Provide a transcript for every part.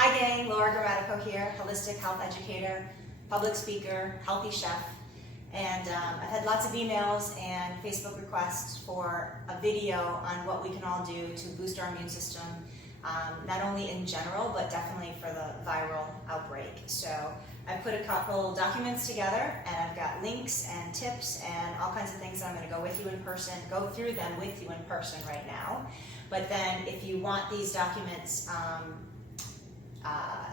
Hi gang, Laura Grammatico here, holistic health educator, public speaker, healthy chef, and I've had lots of emails and Facebook requests for a video on what we can all do to boost our immune system, not only in general, but definitely for the viral outbreak. So I've put a couple documents together, and I've got links and tips and all kinds of things that I'm going to go with you in person, go through them with you in person right now. But then if you want these documents,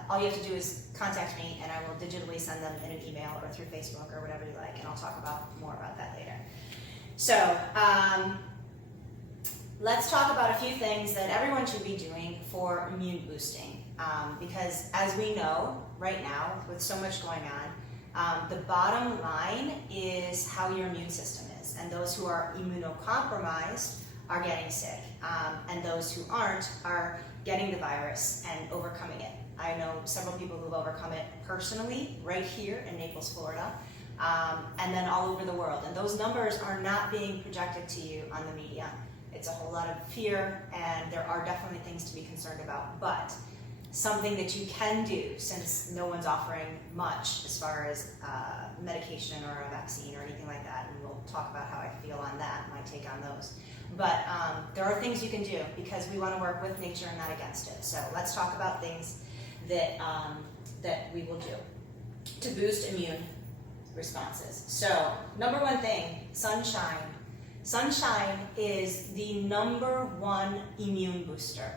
all you have to do is contact me and I will digitally send them in an email or through Facebook or whatever you like, and I'll talk more about that later. So let's talk about a few things that everyone should be doing for immune boosting, because as we know right now with so much going on, the bottom line is how your immune system is, and those who are immunocompromised are getting sick, and those who aren't are getting the virus and overcoming it. I know several people who've overcome it personally right here in Naples, Florida, and then all over the world. And those numbers are not being projected to you on the media. It's a whole lot of fear, and there are definitely things to be concerned about. But something that you can do, since no one's offering much as far as medication or a vaccine or anything like that, and we'll talk about how I feel on that, my take on those. But there are things you can do because we want to work with nature and not against it. So let's talk about things that that we will do to boost immune responses. So number one thing, sunshine. Sunshine is the number one immune booster.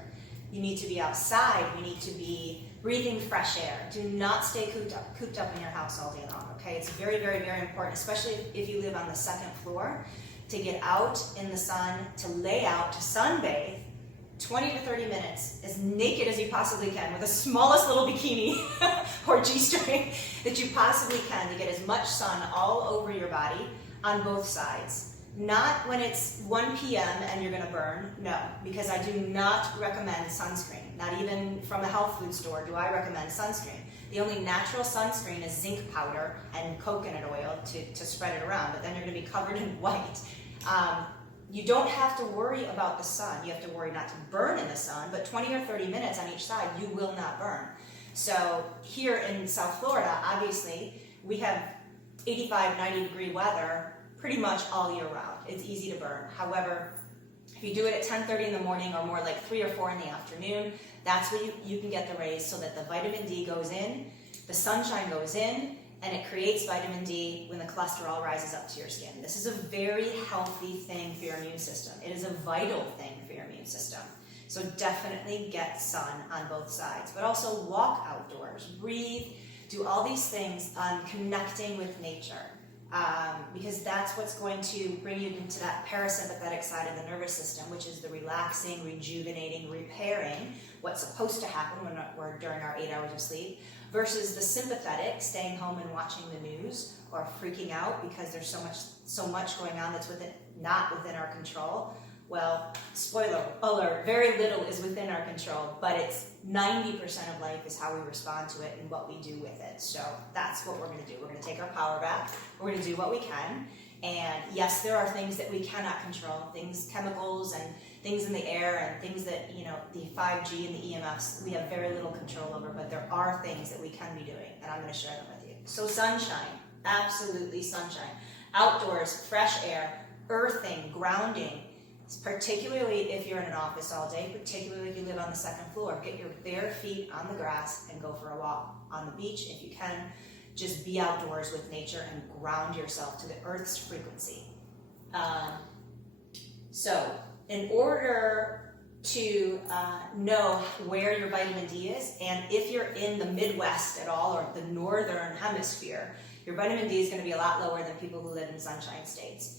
You need to be outside. You need to be breathing fresh air. Do not stay cooped up in your house all day long, okay? It's very, very, very important, especially if you live on the second floor, to get out in the sun, to lay out, to sunbathe 20 to 30 minutes as naked as you possibly can with the smallest little bikini or G-string that you possibly can to get as much sun all over your body on both sides. Not when it's 1 p.m. and you're going to burn, no, because I do not recommend sunscreen. Not even from a health food store do I recommend sunscreen. The only natural sunscreen is zinc powder and coconut oil to spread it around, but then you're going to be covered in white. You don't have to worry about the sun. You have to worry not to burn in the sun, but 20 or 30 minutes on each side, you will not burn. So here in South Florida, obviously, we have 85, 90 degree weather pretty much all year round. It's easy to burn. However, if you do it at 10:30 in the morning or more like 3 or 4 in the afternoon, that's when you can get the rays so that the vitamin D goes in, the sunshine goes in, and it creates vitamin D when the cholesterol rises up to your skin. This is a very healthy thing for your immune system. It is a vital thing for your immune system. So definitely get sun on both sides, but also walk outdoors, breathe, do all these things on connecting with nature, because that's what's going to bring you into that parasympathetic side of the nervous system, which is the relaxing, rejuvenating, repairing, what's supposed to happen when we're during our 8 hours of sleep, versus the sympathetic, staying home and watching the news or freaking out because there's so much going on that's not within our control. Well, spoiler alert, very little is within our control, but it's 90% of life is how we respond to it and what we do with it. So that's what we're going to do. We're going to take our power back. We're going to do what we can. And yes, there are things that we cannot control, things, chemicals and things in the air and things that, the 5G and the EMFs, we have very little control over, but there are things that we can be doing, and I'm going to share them with you. So sunshine, absolutely sunshine. Outdoors, fresh air, earthing, grounding, particularly if you're in an office all day, particularly if you live on the second floor. Get your bare feet on the grass and go for a walk on the beach if you can. Just be outdoors with nature and ground yourself to the earth's frequency. So in order to know where your vitamin D is, and if you're in the Midwest at all or the northern hemisphere, your vitamin D is going to be a lot lower than people who live in sunshine states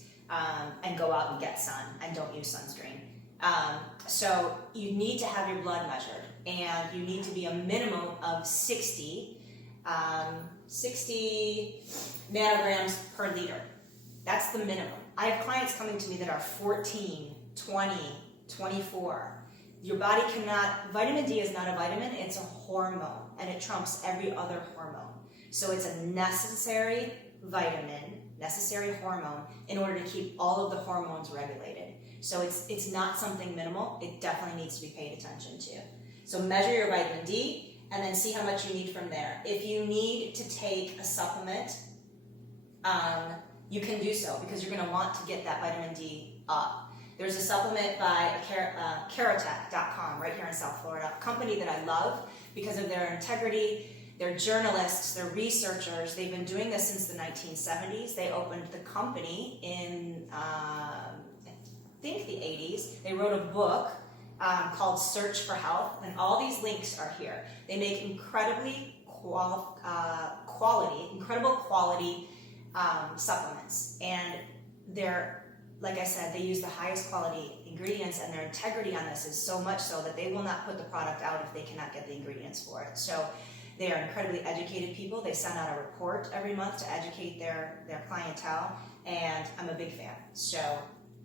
and go out and get sun and don't use sunscreen. So you need to have your blood measured, and you need to be a minimum of 60 nanograms per liter. That's the minimum. I have clients coming to me that are 14, 20, 24. Your body cannot, vitamin D is not a vitamin, it's a hormone, and it trumps every other hormone. So it's a necessary vitamin, necessary hormone, in order to keep all of the hormones regulated. So it's not something minimal, it definitely needs to be paid attention to. So measure your vitamin D, and then see how much you need from there. If you need to take a supplement, you can do so, because you're going to want to get that vitamin D up. There's a supplement by Ketogenic.com right here in South Florida, a company that I love because of their integrity. They're journalists, they're researchers. They've been doing this since the 1970s. They opened the company in, I think, the 80s. They wrote a book called Search for Health, and all these links are here. They make incredible quality supplements, and they're, like I said, they use the highest quality ingredients, and their integrity on this is so much so that they will not put the product out if they cannot get the ingredients for it. So they are incredibly educated people. They send out a report every month to educate their clientele, and I'm a big fan. So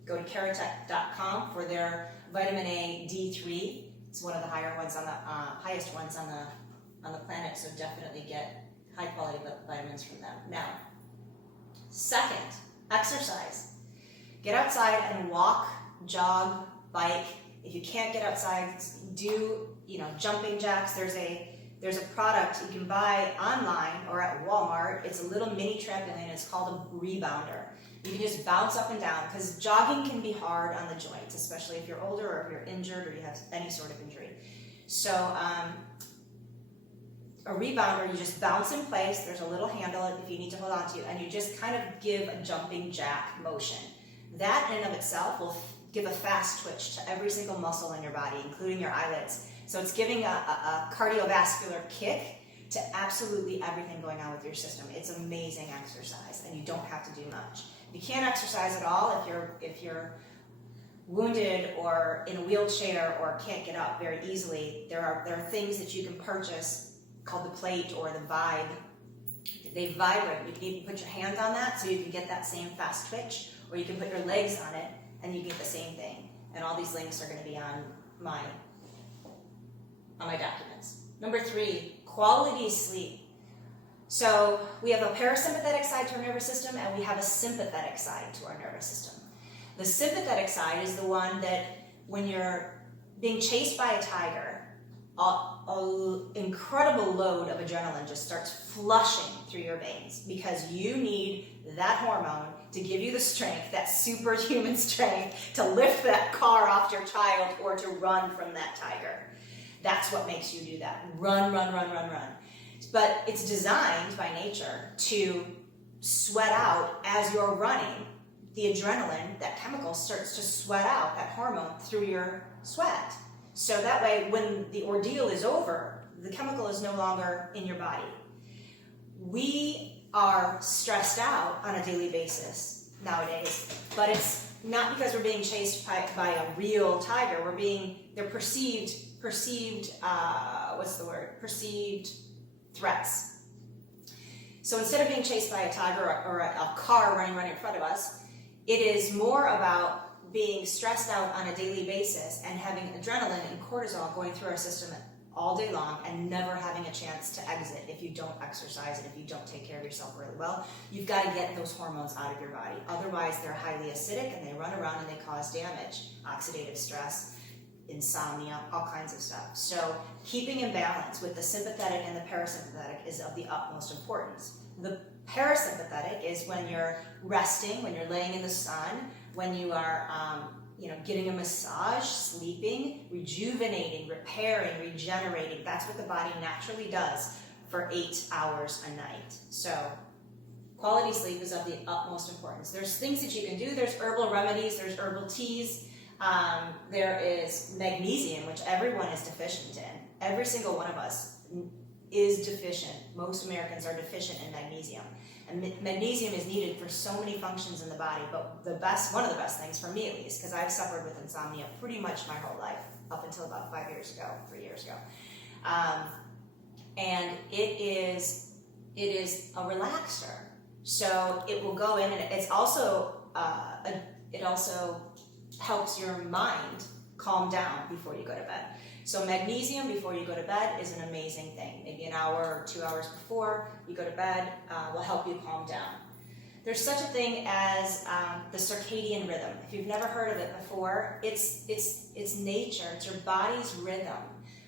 go to Ketogenic.com for their vitamin A D3. It's one of the highest ones on the planet, so definitely get high quality vitamins from them. Now, second, exercise. Get outside and walk, jog, bike. If you can't get outside, do jumping jacks. There's a product you can buy online or at Walmart. It's a little mini trampoline. It's called a rebounder. You can just bounce up and down, because jogging can be hard on the joints, especially if you're older or if you're injured or you have any sort of injury. So a rebounder, you just bounce in place. There's a little handle if you need to hold on to, and you just kind of give a jumping jack motion. That in and of itself will give a fast twitch to every single muscle in your body, including your eyelids. So it's giving a cardiovascular kick to absolutely everything going on with your system. It's amazing exercise, and you don't have to do much. You can't exercise at all if you're wounded or in a wheelchair or can't get up very easily. There are things that you can purchase called the plate or the vibe. They vibrate. You can even put your hands on that so you can get that same fast twitch, or you can put your legs on it and you get the same thing. And all these links are going to be on my documents. Number 3, quality sleep. So we have a parasympathetic side to our nervous system, and we have a sympathetic side to our nervous system. The sympathetic side is the one that when you're being chased by a tiger, an incredible load of adrenaline just starts flushing through your veins, because you need that hormone to give you the strength, that superhuman strength, to lift that car off your child or to run from that tiger. That's what makes you do that. Run, run, run, run, run. But it's designed by nature to sweat out as you're running. The adrenaline, that chemical, starts to sweat out, that hormone, through your sweat. So that way, when the ordeal is over, the chemical is no longer in your body. We are stressed out on a daily basis nowadays, but it's not because we're being chased by a real tiger. They're perceived threats. So instead of being chased by a tiger or a car running right in front of us, it is more about being stressed out on a daily basis and having adrenaline and cortisol going through our system all day long and never having a chance to exit if you don't exercise and if you don't take care of yourself really well. You've got to get those hormones out of your body. Otherwise, they're highly acidic and they run around and they cause damage, oxidative stress, insomnia, all kinds of stuff. So keeping in balance with the sympathetic and the parasympathetic is of the utmost importance. The parasympathetic is when you're resting, when you're laying in the sun, when you are getting a massage, sleeping, rejuvenating, repairing, regenerating. That's what the body naturally does for 8 hours a night. So quality sleep is of the utmost importance. There's things that you can do. There's herbal remedies. There's herbal teas. There is magnesium, which everyone is deficient in. Every single one of us is deficient. Most Americans are deficient in magnesium. And magnesium is needed for so many functions in the body, but one of the best things, for me at least, because I've suffered with insomnia pretty much my whole life, up until about 3 years ago. And it is a relaxer. So it will go in, and it also helps your mind calm down before you go to bed. So magnesium before you go to bed is an amazing thing. Maybe an hour or 2 hours before you go to bed will help you calm down. There's such a thing as the circadian rhythm. If you've never heard of it before, it's nature. It's your body's rhythm.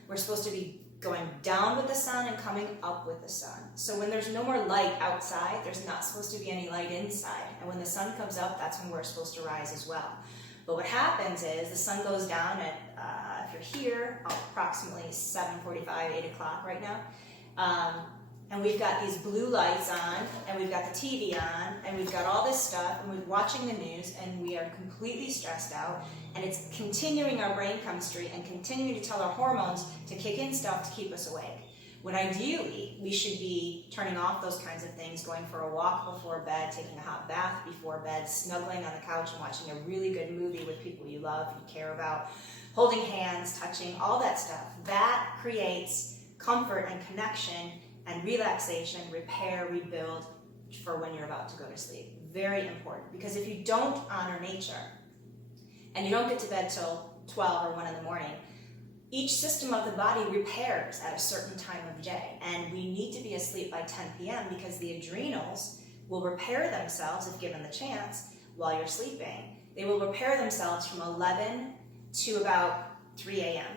We're supposed to be going down with the sun and coming up with the sun. So when there's no more light outside, there's not supposed to be any light inside. And when the sun comes up, that's when we're supposed to rise as well. But what happens is the sun goes down at, if you're here, approximately 7:45, 8 o'clock right now. And we've got these blue lights on, and we've got the TV on, and we've got all this stuff, and we're watching the news, and we are completely stressed out, and it's continuing our brain chemistry and continuing to tell our hormones to kick in stuff to keep us awake. When ideally, we should be turning off those kinds of things, going for a walk before bed, taking a hot bath before bed, snuggling on the couch and watching a really good movie with people you love, you care about, holding hands, touching, all that stuff. That creates comfort and connection and relaxation, repair, rebuild for when you're about to go to sleep. Very important, because if you don't honor nature and you don't get to bed till 12 or 1 in the morning, each system of the body repairs at a certain time of day, and we need to be asleep by 10 p.m. because the adrenals will repair themselves if given the chance while you're sleeping. They will repair themselves from 11 to about 3 a.m.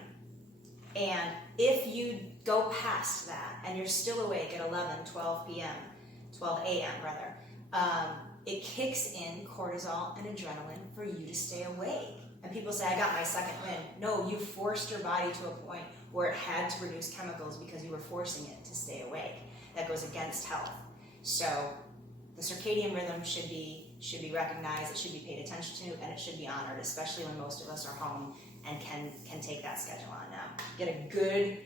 And if you go past that and you're still awake at 11, 12 p.m., 12 a.m. rather, it kicks in cortisol and adrenaline for you to stay awake. And people say, I got my second wind. No, you forced your body to a point where it had to produce chemicals because you were forcing it to stay awake. That goes against health. So the circadian rhythm should be recognized, it should be paid attention to, and it should be honored, especially when most of us are home and can take that schedule on now. Get a good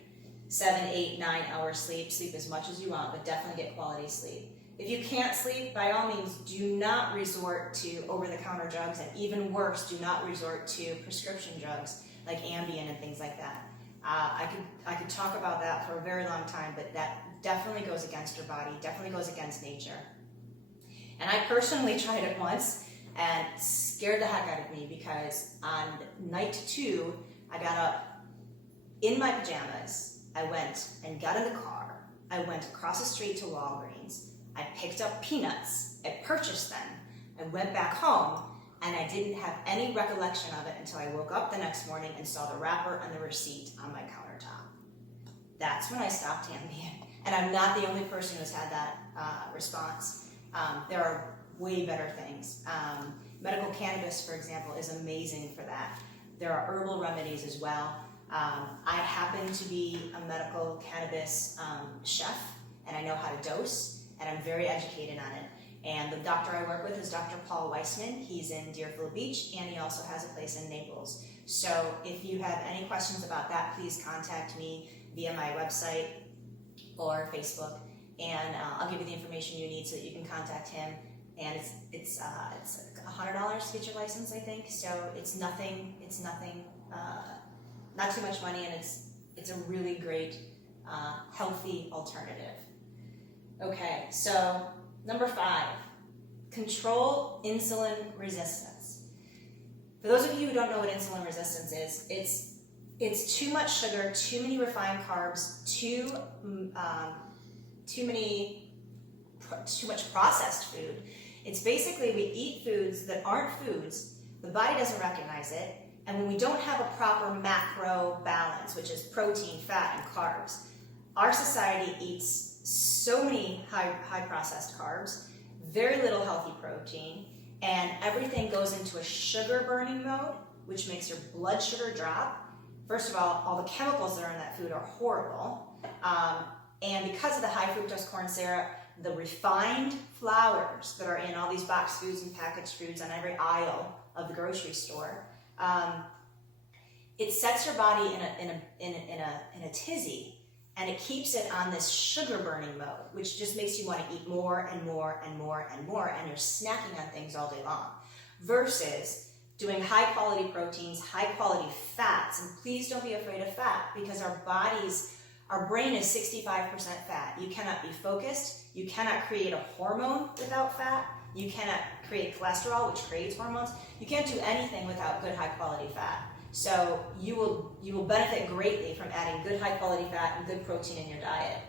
7, 8, 9 hours sleep. Sleep as much as you want, but definitely get quality sleep. If you can't sleep, by all means, do not resort to over-the-counter drugs, and even worse, do not resort to prescription drugs like Ambien and things like that. I could talk about that for a very long time, but that definitely goes against your body, definitely goes against nature. And I personally tried it once and scared the heck out of me, because on night 2, I got up in my pajamas. I went and got in the car. I went across the street to Walgreens. I picked up peanuts. I purchased them. I went back home, and I didn't have any recollection of it until I woke up the next morning and saw the wrapper and the receipt on my countertop. That's when I stopped Ambien. And I'm not the only person who's had that response. There are way better things. Medical cannabis, for example, is amazing for that. There are herbal remedies as well. I happen to be a medical cannabis chef, and I know how to dose, and I'm very educated on it. And the doctor I work with is Dr. Paul Weissman. He's in Deerfield Beach, and he also has a place in Naples. So if you have any questions about that, please contact me via my website or Facebook, and I'll give you the information you need so that you can contact him. And it's $100 to get your license, I think. So it's nothing, not too much money, and it's a really great, healthy alternative. Okay, so number 5, control insulin resistance. For those of you who don't know what insulin resistance is, it's too much sugar, too many refined carbs, too much processed food. It's basically we eat foods that aren't foods, the body doesn't recognize it, and when we don't have a proper macro balance, which is protein, fat, and carbs, our society eats so many high processed carbs, very little healthy protein, and everything goes into a sugar burning mode, which makes your blood sugar drop. First of all the chemicals that are in that food are horrible, and because of the high fructose corn syrup, the refined flours that are in all these boxed foods and packaged foods on every aisle of the grocery store, it sets your body in a tizzy, and it keeps it on this sugar burning mode, which just makes you want to eat more and more and more and more, and you're snacking on things all day long, versus doing high quality proteins, high quality fats. And please don't be afraid of fat, because our brain is 65% fat. You cannot be focused. You cannot create a hormone without fat. You cannot create cholesterol, which creates hormones. You can't do anything without good high quality fat. So you will benefit greatly from adding good high quality fat and good protein in your diet.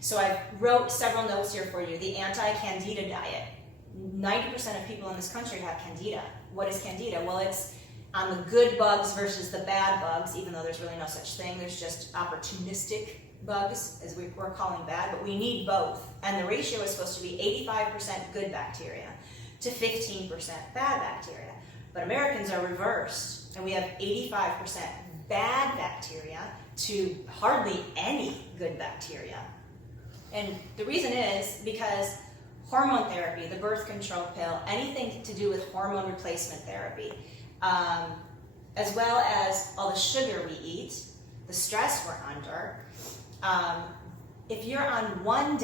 So I wrote several notes here for you. The Anti-Candida Diet. 90% of people in this country have Candida. What is Candida? Well, it's on the good bugs versus the bad bugs, even though there's really no such thing. There's just opportunistic bugs, as we're calling bad, but we need both. And the ratio is supposed to be 85% good bacteria to 15% bad bacteria. But Americans are reversed, and we have 85% bad bacteria to hardly any good bacteria. And the reason is because hormone therapy, the birth control pill, anything to do with hormone replacement therapy, as well as all the sugar we eat, the stress we're under, if you're on one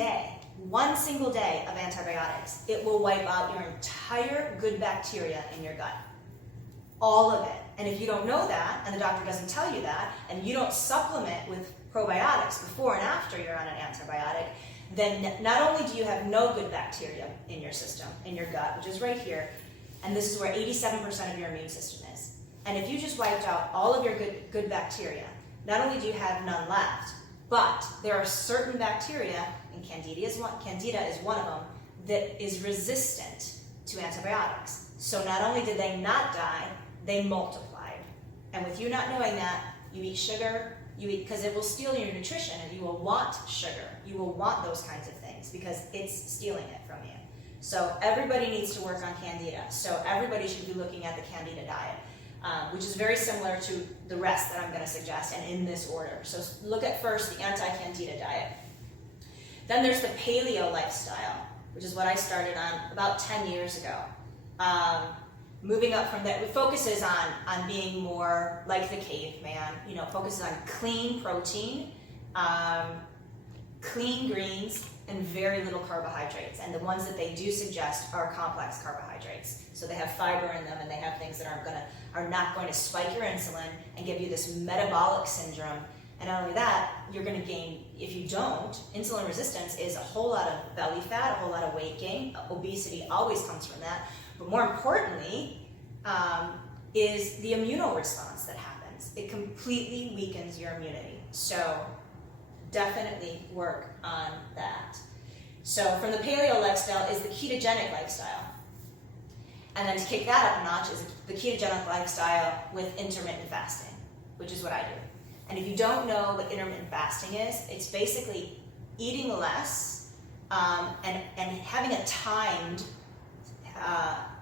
single day of antibiotics, it will wipe out your entire good bacteria in your gut. All of it. And if you don't know that, and the doctor doesn't tell you that, and you don't supplement with probiotics before and after you're on an antibiotic, then not only do you have no good bacteria in your system, in your gut, which is right here, and this is where 87% of your immune system is. And if you just wiped out all of your good bacteria, not only do you have none left, but there are certain bacteria, and Candida is one of them, that is resistant to antibiotics. So not only did they not die, they multiplied. And with you not knowing that, you eat sugar, because it will steal your nutrition, and you will want sugar. You will want those kinds of things because it's stealing it from you. So everybody needs to work on Candida. So everybody should be looking at the Candida diet, which is very similar to the rest that I'm going to suggest, and in this order. So look at first the Anti-Candida Diet. Then there's the Paleo Lifestyle, which is what I started on about 10 years ago. Moving up from that, it focuses on being more like the caveman, focuses on clean protein, clean greens, and very little carbohydrates. And the ones that they do suggest are complex carbohydrates. So they have fiber in them, and they have things that are not going to spike your insulin and give you this metabolic syndrome. And not only that, you're going to gain, if you don't, insulin resistance is a whole lot of belly fat, a whole lot of weight gain. Obesity always comes from that. But more importantly, is the immuno response that happens. It completely weakens your immunity. So definitely work on that. So from the Paleo Lifestyle is the Ketogenic Lifestyle. And then to kick that up a notch is the Ketogenic Lifestyle with intermittent fasting, which is what I do. And if you don't know what intermittent fasting is, it's basically eating less and having a timed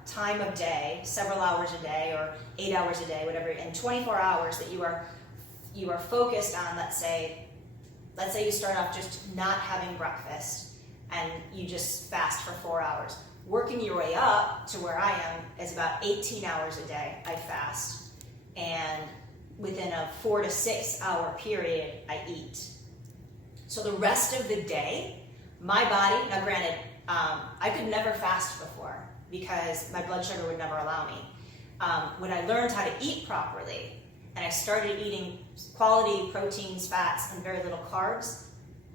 time of day, several hours a day or 8 hours a day, whatever, and 24 hours that you are focused on. Let's say you start off just not having breakfast and you just fast for 4 hours. Working your way up to where I am is about 18 hours a day I fast, and within a 4 to 6 hour period I eat. So the rest of the day, my body, now granted, I could never fast before because my blood sugar would never allow me. When I learned how to eat properly and I started eating quality proteins, fats, and very little carbs,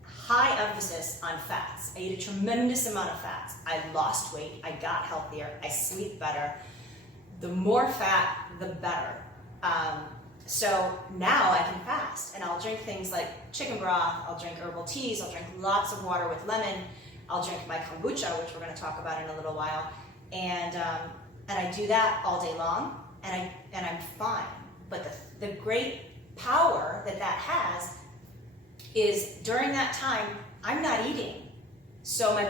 high emphasis on fats. I ate a tremendous amount of fats. I lost weight, I got healthier, I sleep better. The more fat, the better. So now I can fast, and I'll drink things like chicken broth, I'll drink herbal teas, I'll drink lots of water with lemon, I'll drink my kombucha, which we're going to talk about in a little while, and I do that all day long, and I'm fine. But the great power that has is during that time, I'm not eating. So my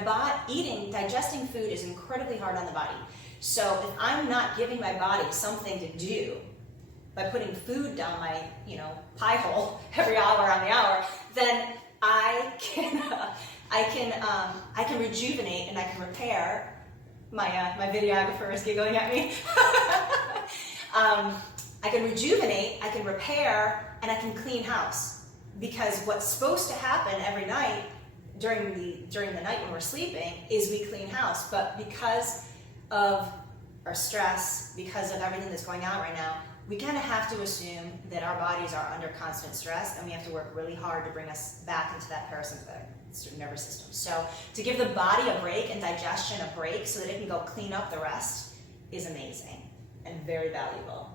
digesting food is incredibly hard on the body. So if I'm not giving my body something to do by putting food down my, pie hole every hour on the hour, then I can rejuvenate and I can repair. My videographer is giggling at me. I can rejuvenate, I can repair, and I can clean house. Because what's supposed to happen every night during the night when we're sleeping is we clean house. But because of our stress, because of everything that's going on right now, we kind of have to assume that our bodies are under constant stress, and we have to work really hard to bring us back into that parasympathetic nervous system. So to give the body a break and digestion a break so that it can go clean up the rest is amazing and very valuable.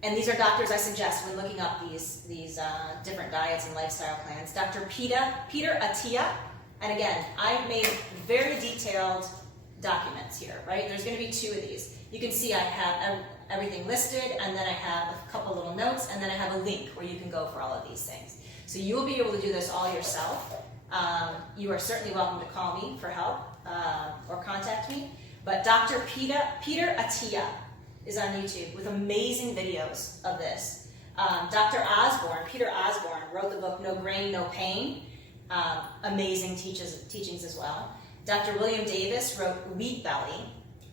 And these are doctors I suggest when looking up these different diets and lifestyle plans. Dr. Peter Attia, and again, I've made very detailed documents here, right? There's going to be 2 of these. you can see I have everything listed, and then I have a couple little notes, and then I have a link where you can go for all of these things. So you'll be able to do this all yourself. You are certainly welcome to call me for help or contact me. But Dr. Peter Attia is on YouTube with amazing videos of this. Dr. Peter Osborne, wrote the book No Grain, No Pain. Amazing teachings as well. Dr. William Davis wrote Wheat Belly.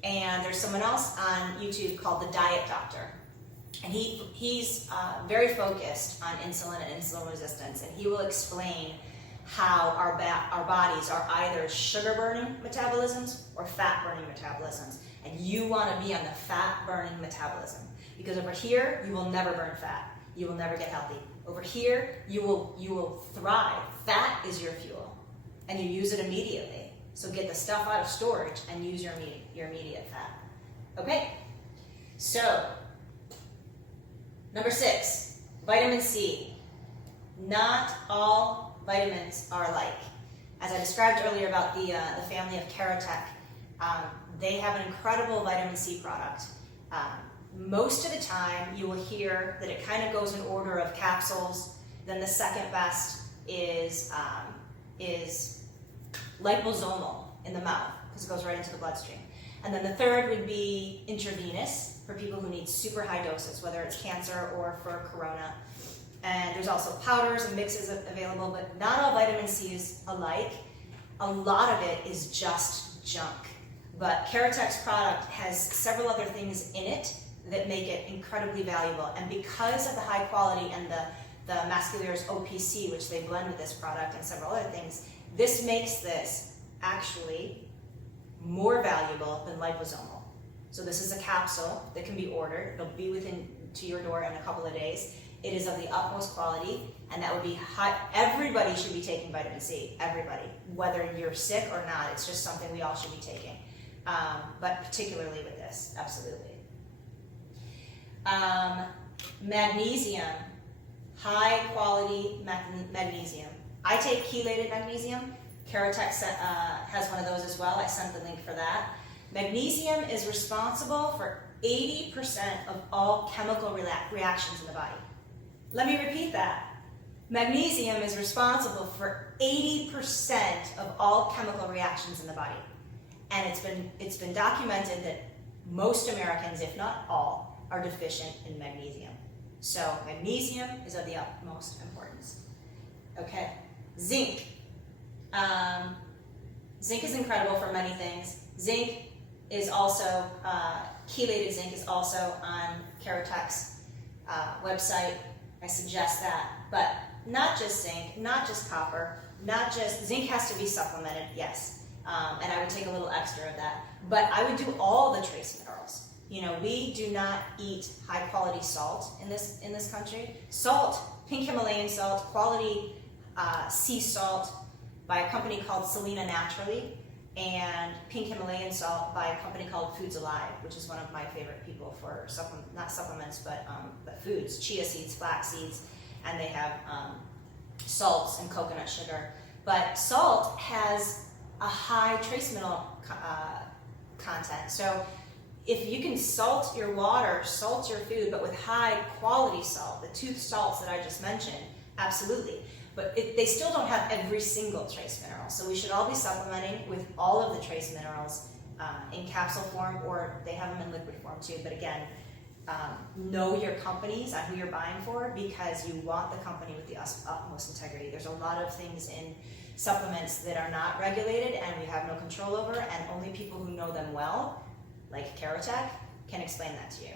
And there's someone else on YouTube called The Diet Doctor. And he's very focused on insulin and insulin resistance. And he will explain how our bodies are either sugar-burning metabolisms or fat-burning metabolisms. And you want to be on the fat-burning metabolism. Because over here, you will never burn fat. You will never get healthy. Over here, you will thrive. Fat is your fuel. And you use it immediately. So get the stuff out of storage and use your immediate fat. Okay? So, number 6, vitamin C. Not all vitamins are alike. As I described earlier about the family of Keratech, they have an incredible vitamin C product. Most of the time, you will hear that it kind of goes in order of capsules. Then the second best is liposomal in the mouth, because it goes right into the bloodstream. And then the third would be intravenous for people who need super high doses, whether it's cancer or for corona. And there's also powders and mixes available, but not all vitamin C is alike. A lot of it is just junk. But Keratech's product has several other things in it that make it incredibly valuable. And because of the high quality and the Masculair's OPC, which they blend with this product and several other things, this makes this actually more valuable than liposomal. So this is a capsule that can be ordered. It'll be to your door in a couple of days. It is of the utmost quality, and that would be high. Everybody should be taking vitamin C, everybody. Whether you're sick or not, it's just something we all should be taking. But particularly with this, absolutely. Magnesium, high quality magnesium. I take chelated magnesium. Keratech has one of those as well. I sent the link for that. Magnesium is responsible for 80% of all chemical reactions in the body. Let me repeat that. Magnesium is responsible for 80% of all chemical reactions in the body. And it's been documented that most Americans, if not all, are deficient in magnesium. So magnesium is of the utmost importance. Okay, zinc. Zinc is incredible for many things. Zinc is also, chelated zinc is also on Keratech's website. I suggest that, but not just zinc, not just copper, zinc has to be supplemented, yes. And I would take a little extra of that. But I would do all the trace minerals. You know, we do not eat high quality salt in this country. Salt, pink Himalayan salt, quality sea salt by a company called Selena Naturally, and pink Himalayan salt by a company called Foods Alive, which is one of my favorite people for not supplements, but foods, chia seeds, flax seeds, and they have salts and coconut sugar. But salt has a high trace mineral content. So if you can salt your water, salt your food, but with high quality salt, the two salts that I just mentioned, absolutely. But they still don't have every single trace mineral. So we should all be supplementing with all of the trace minerals in capsule form, or they have them in liquid form too. But again, know your companies on who you're buying for, because you want the company with the utmost integrity. There's a lot of things in supplements that are not regulated and we have no control over, and only people who know them well, like Keratech, can explain that to you.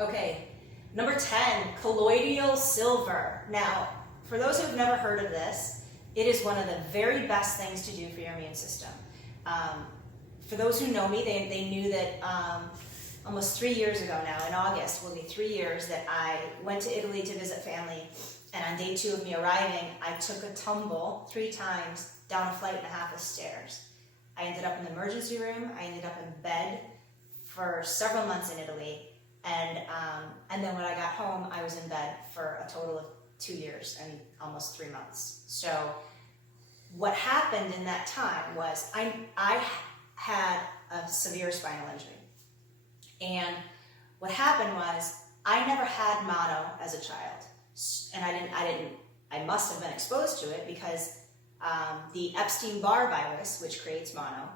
Okay, number 10, colloidal silver. Now, for those who have never heard of this, it is one of the very best things to do for your immune system. For those who know me, they knew that almost 3 years ago now, in August, will be 3 years, that I went to Italy to visit family, and on day 2 of me arriving, I took a tumble 3 times down a flight and a half of stairs. I ended up in the emergency room, I ended up in bed for several months in Italy, and then when I got home, I was in bed for a total of 2 years and almost 3 months. So what happened in that time was I had a severe spinal injury. And what happened was I never had mono as a child, and I must have been exposed to it because the Epstein-Barr virus, which creates mono,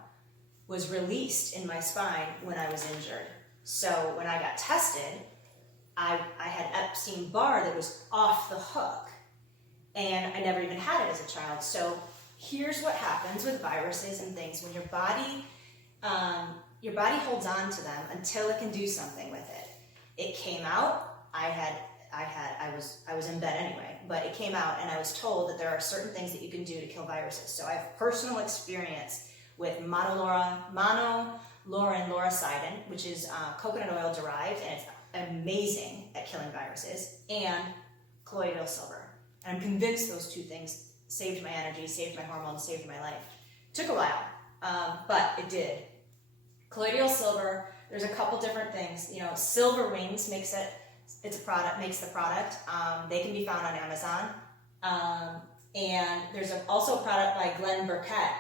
was released in my spine when I was injured. So when I got tested, I had Epstein-Barr that was off the hook, and I never even had it as a child. So here's what happens with viruses and things when your body holds on to them until it can do something with it. It came out. I was in bed anyway, but it came out, and I was told that there are certain things that you can do to kill viruses. So I have personal experience with monolaurin lauricidin, which is coconut oil derived, and it's amazing at killing viruses, and colloidal silver. And I'm convinced those two things saved my energy, saved my hormones, saved my life. Took a while, but it did. Colloidal silver, there's a couple different things. You know, Silver Wings makes the product. They can be found on Amazon. And there's also a product by Glenn Burkett.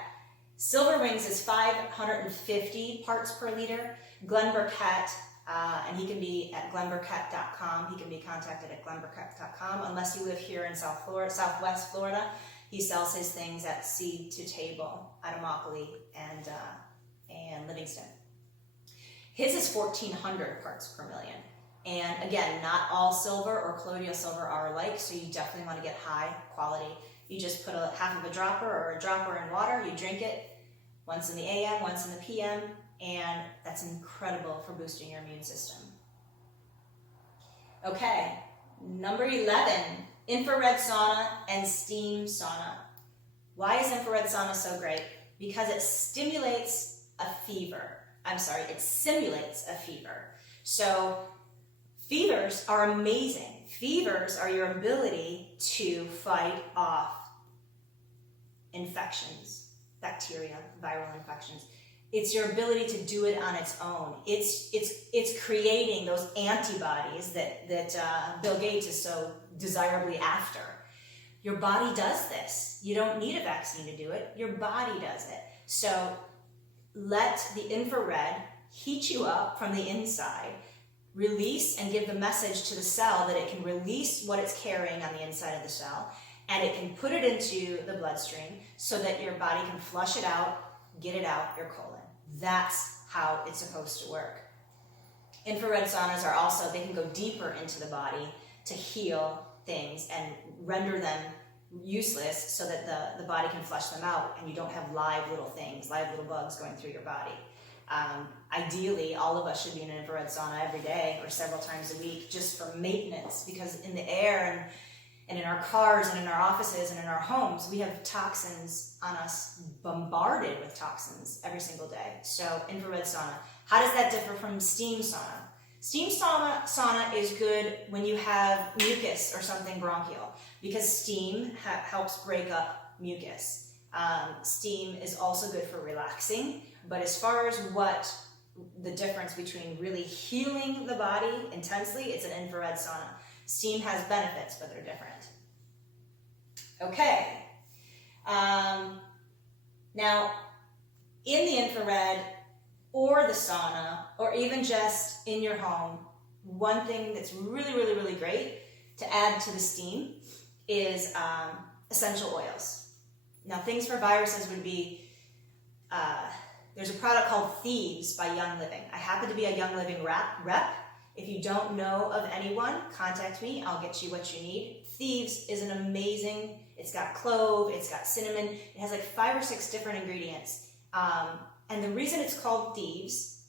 Silver Wings is 550 parts per liter. Glenn Burkett, and he can be at glennburkett.com. He can be contacted at glennburkett.com. Unless you live here in Southwest Florida, he sells his things at Seed to Table at Immokalee and Livingston. His is 1,400 parts per million. And again, not all silver or colloidal silver are alike, so you definitely want to get high quality. You just put a half of a dropper or a dropper in water, you drink it once in the AM, once in the PM, and that's incredible for boosting your immune system. Okay, number 11, infrared sauna and steam sauna. Why is infrared sauna so great? Because it simulates a fever. So fevers are amazing. Fevers are your ability to fight off infections, bacteria, viral infections. It's your ability to do it on its own. It's creating those antibodies that Bill Gates is so desirably after. Your body does this. You don't need a vaccine to do it. Your body does it. So let the infrared heat you up from the inside, release and give the message to the cell that it can release what it's carrying on the inside of the cell, and it can put it into the bloodstream so that your body can flush it out, get it out your colon. That's how it's supposed to work. Infrared saunas are also, they can go deeper into the body to heal things and render them useless so that the body can flush them out and you don't have live little bugs going through your body. Ideally, all of us should be in an infrared sauna every day or several times a week just for maintenance, because in the air and in our cars and in our offices and in our homes, we have toxins on us, bombarded with toxins every single day. So infrared sauna. How does that differ from steam sauna? Steam sauna is good when you have mucus or something bronchial, because steam helps break up mucus. Steam is also good for relaxing, but as far as what the difference between really healing the body intensely, it's an infrared sauna. Steam has benefits, but they're different. Okay. Now, in the infrared or the sauna, or even just in your home, one thing that's really, really, really great to add to the steam is essential oils. Now, things for viruses would be, there's a product called Thieves by Young Living. I happen to be a Young Living rep. If you don't know of anyone, contact me. I'll get you what you need. Thieves is an amazing, it's got clove, it's got cinnamon. It has like 5 or 6 different ingredients. And the reason it's called Thieves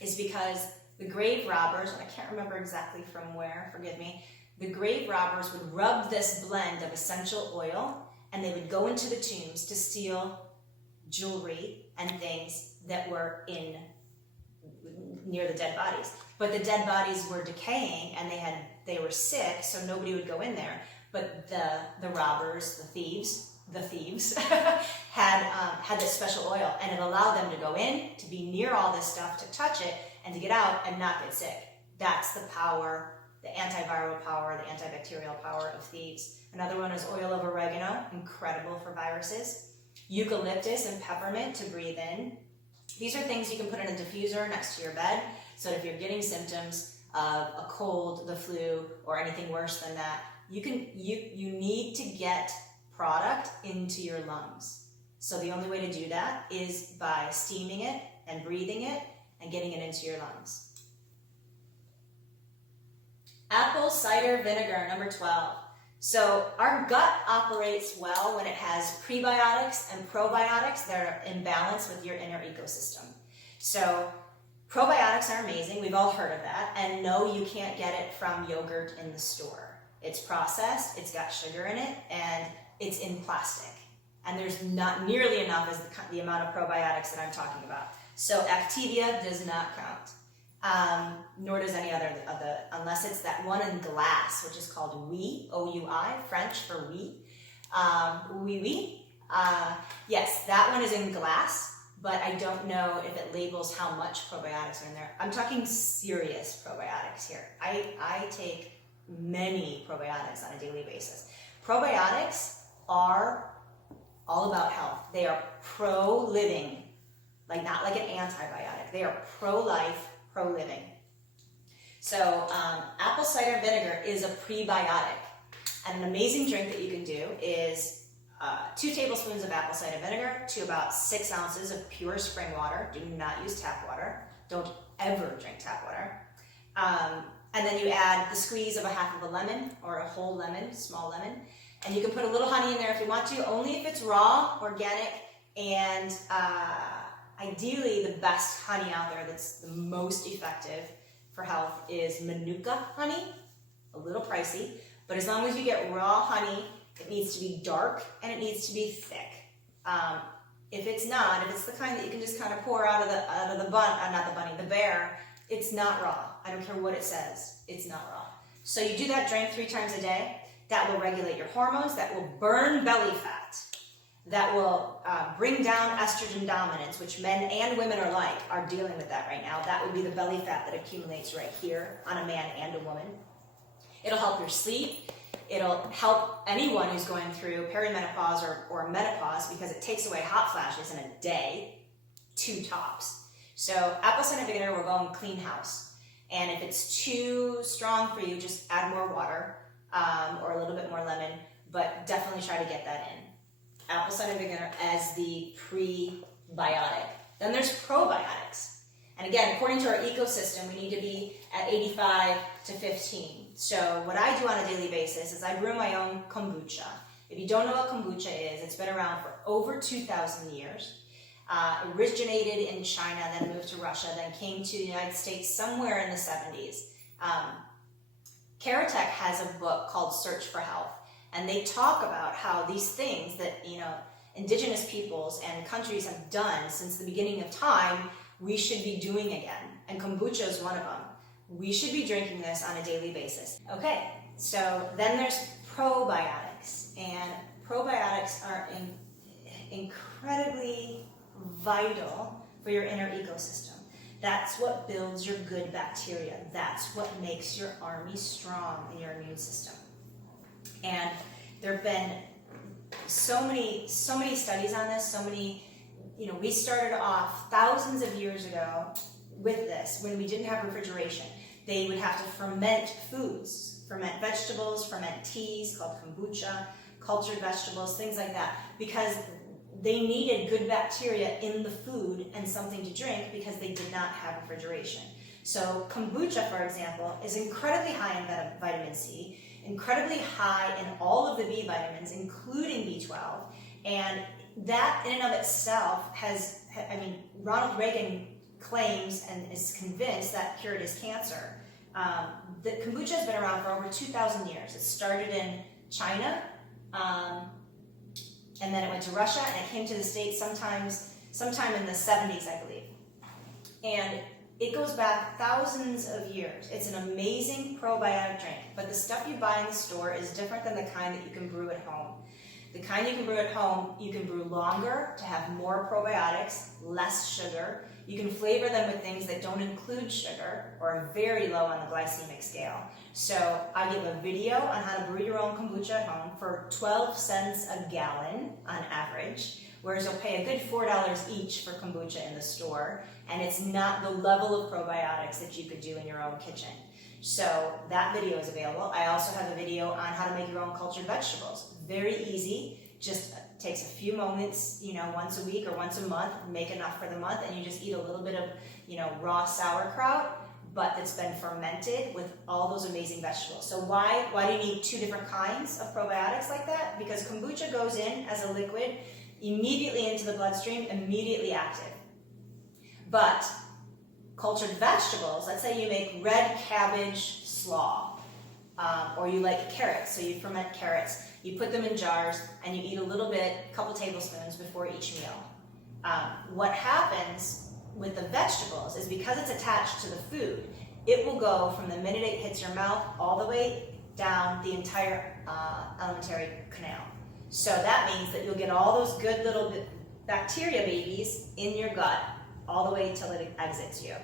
is because the grave robbers, and I can't remember exactly from where, forgive me, the grave robbers would rub this blend of essential oil, and they would go into the tombs to steal jewelry and things that were near the dead bodies. But the dead bodies were decaying and they were sick, so nobody would go in there. But the robbers, the thieves had this special oil, and it allowed them to go in, to be near all this stuff, to touch it, and to get out and not get sick. That's the power, the antiviral power, the antibacterial power of Thieves. Another one is oil of oregano, incredible for viruses. Eucalyptus and peppermint to breathe in. These are things you can put in a diffuser next to your bed. So if you're getting symptoms of a cold, the flu, or anything worse than that, you need to get product into your lungs. So the only way to do that is by steaming it and breathing it and getting it into your lungs. Apple cider vinegar, number 12. So our gut operates well when it has prebiotics and probiotics that are in balance with your inner ecosystem. So probiotics are amazing. We've all heard of that. And no, you can't get it from yogurt in the store. It's processed, it's got sugar in it, and it's in plastic. And there's not nearly enough as the amount of probiotics that I'm talking about. So Activia does not count. Nor does any other of the, unless it's that one in glass, which is called OUI, O-U-I, French for oui. Oui. Yes, that one is in glass, but I don't know if it labels how much probiotics are in there. I'm talking serious probiotics here. I take many probiotics on a daily basis. Probiotics are all about health. They are pro-living, like not like an antibiotic. They are pro-life, pro-living. So apple cider vinegar is a prebiotic. And an amazing drink that you can do is 2 tablespoons of apple cider vinegar to about 6 ounces of pure spring water. Do not use tap water. Don't ever drink tap water. And then you add the squeeze of a half of a lemon or a whole lemon, small lemon. And you can put a little honey in there if you want to, only if it's raw, organic, and ideally the best honey out there that's the most effective for health is Manuka honey, a little pricey, but as long as you get raw honey, it needs to be dark and it needs to be thick. If it's the kind that you can just kind of pour out of the bear, it's not raw. I don't care what it says, it's not raw. So you do that drink 3 times a day. That will regulate your hormones, that will burn belly fat, that will bring down estrogen dominance, which men and women alike are dealing with that right now. That would be the belly fat that accumulates right here on a man and a woman. It'll help your sleep. It'll help anyone who's going through perimenopause or menopause because it takes away hot flashes in a day, 2 tops. So apple cider vinegar will go in clean house. And if it's too strong for you, just add more water or a little bit more lemon, but definitely try to get that in. Apple cider vinegar as the prebiotic. Then there's probiotics. And again, according to our ecosystem, we need to be at 85 to 15. So what I do on a daily basis is I brew my own kombucha. If you don't know what kombucha is, it's been around for over 2,000 years. Originated in China, then moved to Russia, then came to the United States somewhere in the 70s. Keratech has a book called Search for Health, and they talk about how these things that indigenous peoples and countries have done since the beginning of time, we should be doing again. And kombucha is one of them. We should be drinking this on a daily basis. Okay, so then there's probiotics, and probiotics are incredibly vital for your inner ecosystem. That's what builds your good bacteria. That's what makes your army strong in your immune system. And there have been so many studies on this, we started off thousands of years ago with this when we didn't have refrigeration. They would have to ferment foods, ferment vegetables, ferment teas called kombucha, cultured vegetables, things like that, because they needed good bacteria in the food and something to drink because they did not have refrigeration. So kombucha, for example, is incredibly high in vitamin C, incredibly high in all of the B vitamins, including B12, and that in and of itself Ronald Reagan claims and is convinced that cured his cancer. The kombucha has been around for over 2,000 years. It started in China, and then it went to Russia, and it came to the States sometime in the 70s, I believe. And it goes back thousands of years. It's an amazing probiotic drink, but the stuff you buy in the store is different than the kind that you can brew at home. The kind you can brew at home, you can brew longer to have more probiotics, less sugar. You can flavor them with things that don't include sugar or are very low on the glycemic scale. So I give a video on how to brew your own kombucha at home for 12 cents a gallon on average, whereas you'll pay a good $4 each for kombucha in the store, and it's not the level of probiotics that you could do in your own kitchen. So that video is available. I also have a video on how to make your own cultured vegetables. Very easy, just takes a few moments, you know, once a week or once a month, make enough for the month, and you just eat a little bit of, you know, raw sauerkraut, but that's been fermented with all those amazing vegetables. So why do you need two different kinds of probiotics like that? Because kombucha goes in as a liquid, immediately into the bloodstream, immediately active. But cultured vegetables, let's say you make red cabbage slaw, or you like carrots, so you ferment carrots, you put them in jars, and you eat a little bit, a couple tablespoons before each meal. What happens with the vegetables is because it's attached to the food, it will go from the minute it hits your mouth all the way down the entire alimentary canal. So that means that you'll get all those good little bacteria babies in your gut all the way till it exits you.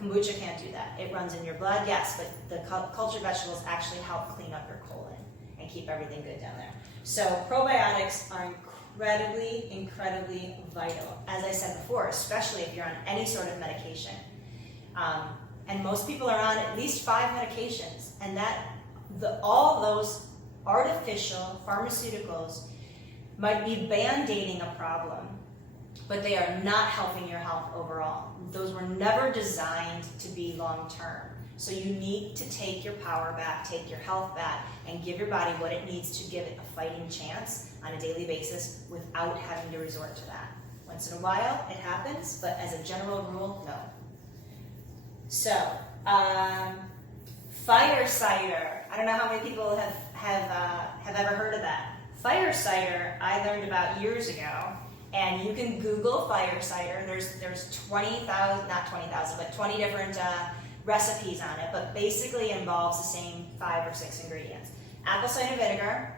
Kombucha can't do that. It runs in your blood, yes, but the cultured vegetables actually help clean up your colon and keep everything good down there. So probiotics are incredibly, incredibly vital, as I said before, especially if you're on any sort of medication. And most people are on at least 5 medications, and all those artificial pharmaceuticals might be band-aiding a problem, but they are not helping your health overall. Those were never designed to be long-term. So you need to take your power back, take your health back, and give your body what it needs to give it a fighting chance on a daily basis without having to resort to that. Once in a while, it happens, but as a general rule, no. So, fire cider. I don't know how many people have ever heard of that. Fire cider, I learned about years ago, and you can Google fire cider. There's 20,000, not 20,000, but 20 different recipes on it, but basically involves the same 5 or 6 ingredients. Apple cider vinegar,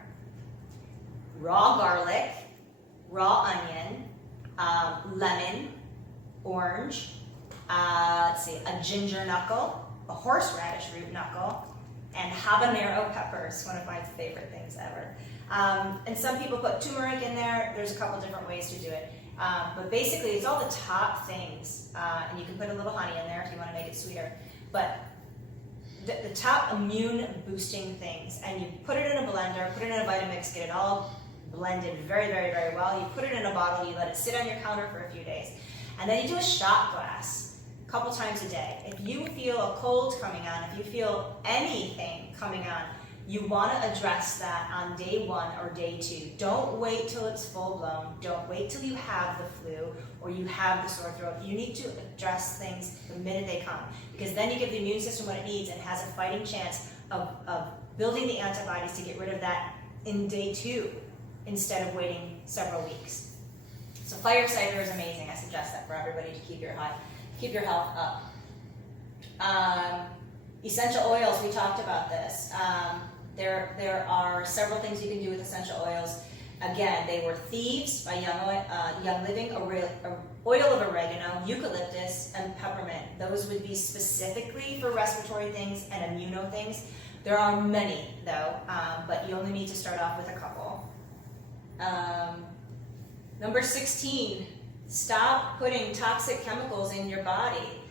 raw garlic, raw onion, lemon, orange, let's see, a ginger knuckle, a horseradish root knuckle, and habanero peppers, one of my favorite things ever. And some people put turmeric in there. There's a couple different ways to do it. But basically, it's all the top things, and you can put a little honey in there if you want to make it sweeter. But the top immune-boosting things, and you put it in a blender, put it in a Vitamix, get it all blended very, very, very well. You put it in a bottle, you let it sit on your counter for a few days. And then you do a shot glass a couple times a day. If you feel a cold coming on, if you feel anything coming on, you want to address that on day 1 or day 2. Don't wait till it's full blown. Don't wait till you have the flu or you have the sore throat. You need to address things the minute they come, because then you give the immune system what it needs and has a fighting chance of building the antibodies to get rid of that in day 2 instead of waiting several weeks. So fire cider is amazing. I suggest that for everybody to keep your health up. Essential oils, we talked about this. There are several things you can do with essential oils. Again, they were Thieves by Young Living, oil of oregano, eucalyptus, and peppermint. Those would be specifically for respiratory things and immuno things. There are many, though, but you only need to start off with a couple. Number 16, stop putting toxic chemicals in your body.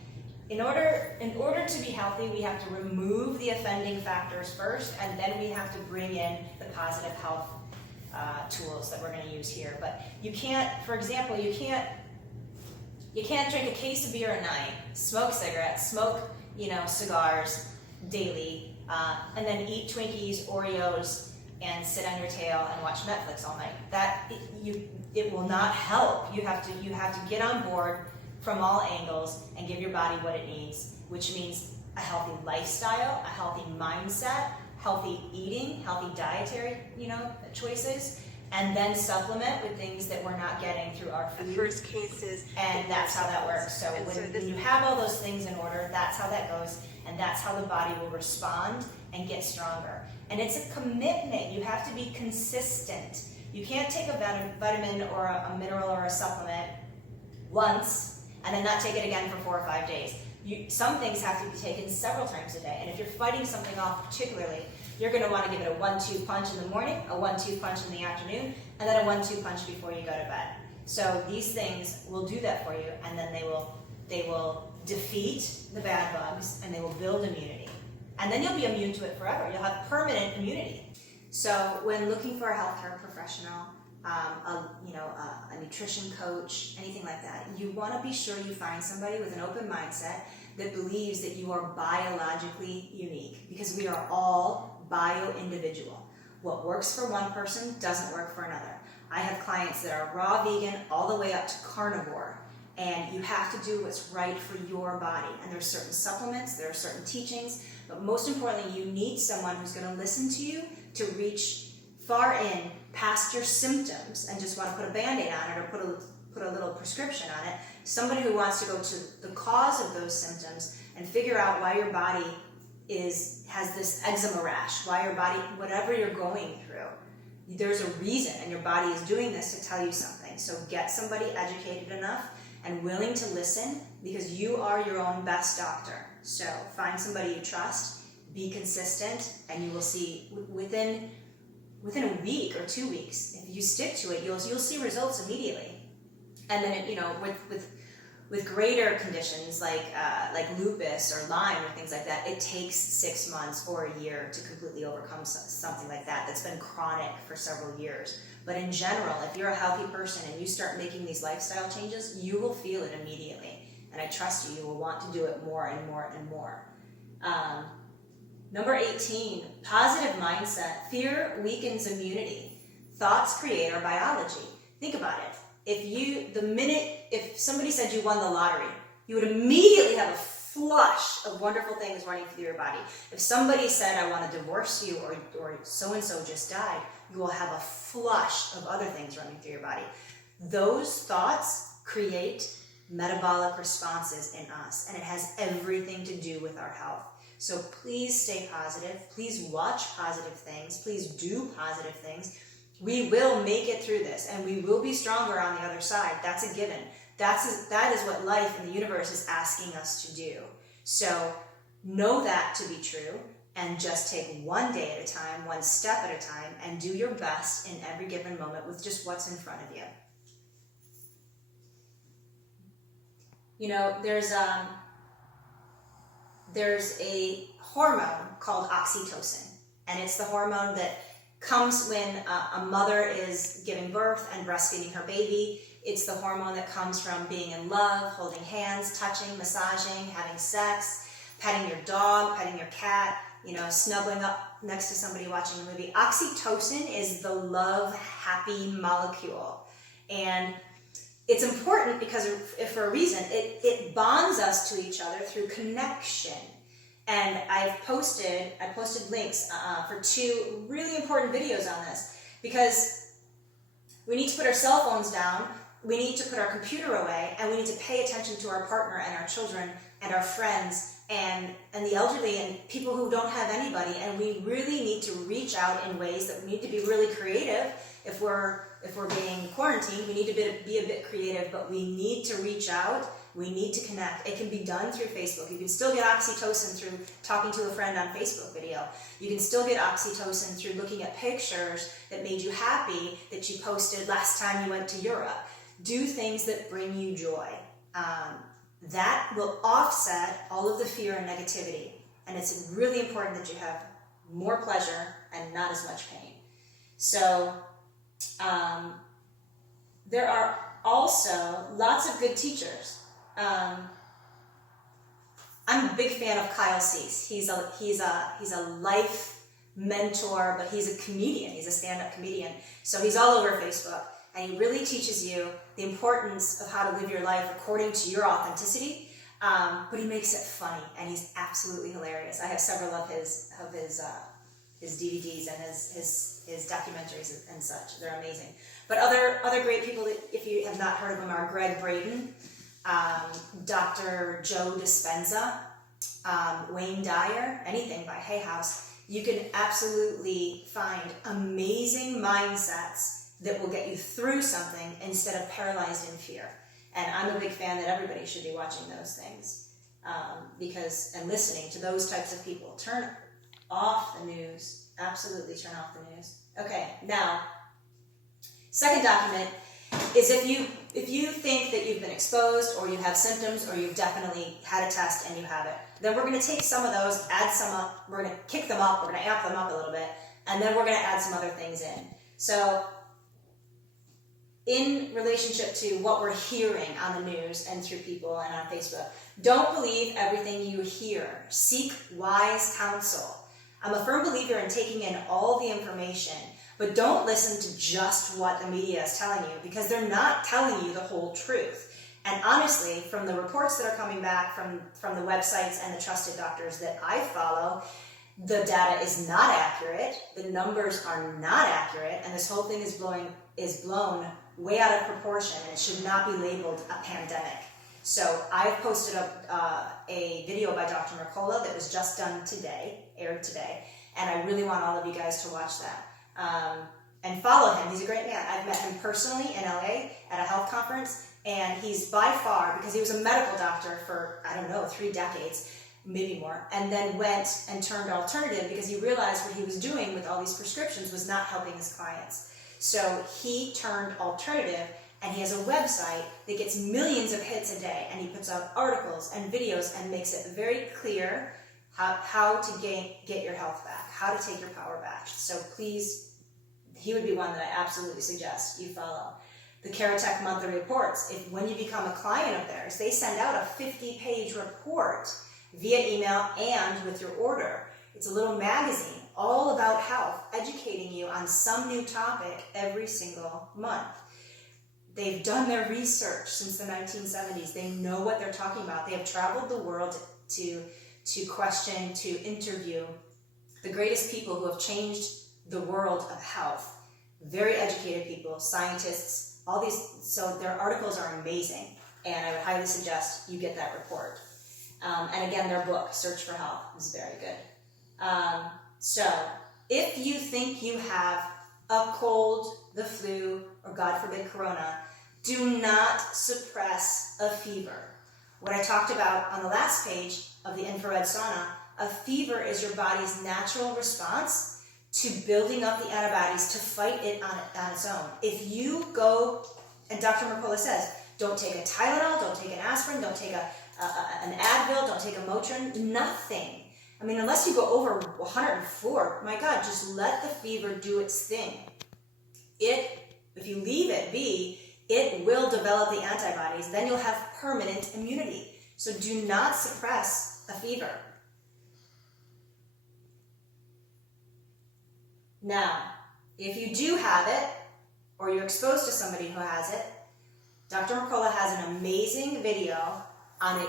In order to be healthy, we have to remove the offending factors first, and then we have to bring in the positive health tools that we're going to use here. But you can't, for example, you can't drink a case of beer at night, smoke cigarettes, smoke cigars daily, and then eat Twinkies, Oreos, and sit on your tail and watch Netflix all night. It will not help. You have to get on board from all angles and give your body what it needs, which means a healthy lifestyle, a healthy mindset, healthy eating, healthy dietary, choices, and then supplement with things that we're not getting through our food. The first case is, and that's how that works. So when you have all those things in order, that's how that goes, and that's how the body will respond and get stronger. And it's a commitment. You have to be consistent. You can't take a vitamin or a mineral or a supplement once and then not take it again for 4 or 5 days. Some things have to be taken several times a day. And if you're fighting something off particularly, you're going to want to give it a 1-2 punch in the morning, a 1-2 punch in the afternoon, and then a 1-2 punch before you go to bed. So these things will do that for you, and then they will defeat the bad bugs, and they will build immunity. And then you'll be immune to it forever. You'll have permanent immunity. So when looking for a healthcare professional, a nutrition coach, anything like that, you want to be sure you find somebody with an open mindset that believes that you are biologically unique, because we are all bio-individual. What works for one person doesn't work for another. I have clients that are raw vegan all the way up to carnivore, and you have to do what's right for your body. And there's certain supplements, there are certain teachings, but most importantly, you need someone who's going to listen to you to reach far in past your symptoms and just want to put a Band-Aid on it or put a little prescription on it. Somebody who wants to go to the cause of those symptoms and figure out why your body has this eczema rash, why your body, whatever you're going through, there's a reason, and your body is doing this to tell you something. So get somebody educated enough and willing to listen, because you are your own best doctor. So find somebody you trust, be consistent, and you will see within a week or 2 weeks, if you stick to it, you'll see results immediately. And then with greater conditions like lupus or Lyme or things like that, it takes 6 months or a year to completely overcome something like that that's been chronic for several years. But in general, if you're a healthy person and you start making these lifestyle changes, you will feel it immediately. And I trust you will want to do it more and more and more. Number 18, positive mindset. Fear weakens immunity. Thoughts create our biology. Think about it. If somebody said you won the lottery, you would immediately have a flush of wonderful things running through your body. If somebody said, I want to divorce you, or so-and-so just died, you will have a flush of other things running through your body. Those thoughts create metabolic responses in us, and it has everything to do with our health. So please stay positive. Please watch positive things. Please do positive things. We will make it through this, and we will be stronger on the other side. That's a given. That is what life and the universe is asking us to do. So know that to be true, and just take one day at a time, one step at a time, and do your best in every given moment with just what's in front of you. You know, there's a hormone called oxytocin, and it's the hormone that comes when a mother is giving birth and breastfeeding her baby. It's the hormone that comes from being in love, holding hands, touching, massaging, having sex, petting your dog, petting your cat, snuggling up next to somebody watching a movie. Oxytocin is the love, happy molecule. And it's important because for a reason. It bonds us to each other through connection. And I posted links for 2 really important videos on this, because we need to put our cell phones down, we need to put our computer away, and we need to pay attention to our partner and our children and our friends and the elderly and people who don't have anybody. And we really need to reach out in ways that we need to be really creative. If we're being quarantined, we need to be a bit creative, but we need to reach out. We need to connect. It can be done through Facebook. You can still get oxytocin through talking to a friend on Facebook video. You can still get oxytocin through looking at pictures that made you happy that you posted last time you went to Europe. Do things that bring you joy. That will offset all of the fear and negativity. And it's really important that you have more pleasure and not as much pain. So there are also lots of good teachers. I'm a big fan of Kyle Cease. He's a life mentor, but he's a comedian. He's a stand-up comedian. So he's all over Facebook, and he really teaches you the importance of how to live your life according to your authenticity. But he makes it funny, and he's absolutely hilarious. I have several of his DVDs and his documentaries and such. They're amazing. But other great people that, if you have not heard of them, are Greg Braden, Dr. Joe Dispenza, Wayne Dyer, anything by Hay House. You can absolutely find amazing mindsets that will get you through something instead of paralyzed in fear. And I'm a big fan that everybody should be watching those things and listening to those types of people. Turn off the news. Absolutely turn off the news. Okay, now, second document is if you think that you've been exposed or you have symptoms or you've definitely had a test and you have it, then we're going to take some of those, add some up, we're going to kick them up, we're going to amp them up a little bit, and then we're going to add some other things in. So in relationship to what we're hearing on the news and through people and on Facebook, don't believe everything you hear. Seek wise counsel. I'm a firm believer in taking in all the information, but don't listen to just what the media is telling you, because they're not telling you the whole truth. And honestly, from the reports that are coming back from the websites and the trusted doctors that I follow, the data is not accurate, the numbers are not accurate, and this whole thing is blown way out of proportion, and it should not be labeled a pandemic. So I've posted a video by Dr. Mercola that was just done today, aired today, and I really want all of you guys to watch that. And follow him. He's a great man. I've met him personally in LA at a health conference, and he's by far, because he was a medical doctor for, 3 decades, maybe more, and then went and turned alternative because he realized what he was doing with all these prescriptions was not helping his clients. So he turned alternative, and he has a website that gets millions of hits a day, and he puts out articles and videos and makes it very clear how to get your health back, how to take your power back. So please, he would be one that I absolutely suggest you follow. The Caratech monthly reports, when you become a client of theirs, they send out a 50-page report via email and with your order. It's a little magazine all about health, educating you on some new topic every single month. They've done their research since the 1970s. They know what they're talking about. They have traveled the world to question, to interview the greatest people who have changed the world of health. Very educated people, scientists, all these. So their articles are amazing, and I would highly suggest you get that report. And again, their book, Search for Health, is very good. So if you think you have a cold, the flu, or God forbid, corona, do not suppress a fever. What I talked about on the last page of the infrared sauna, a fever is your body's natural response to building up the antibodies to fight it on its own. If you go, and Dr. Mercola says, don't take a Tylenol, don't take an aspirin, don't take an Advil, don't take a Motrin, nothing. I mean, unless you go over 104, my God, just let the fever do its thing. If you leave it be, it will develop the antibodies, then you'll have permanent immunity. So do not suppress a fever. Now, if you do have it, or you're exposed to somebody who has it, Dr. Mercola has an amazing video on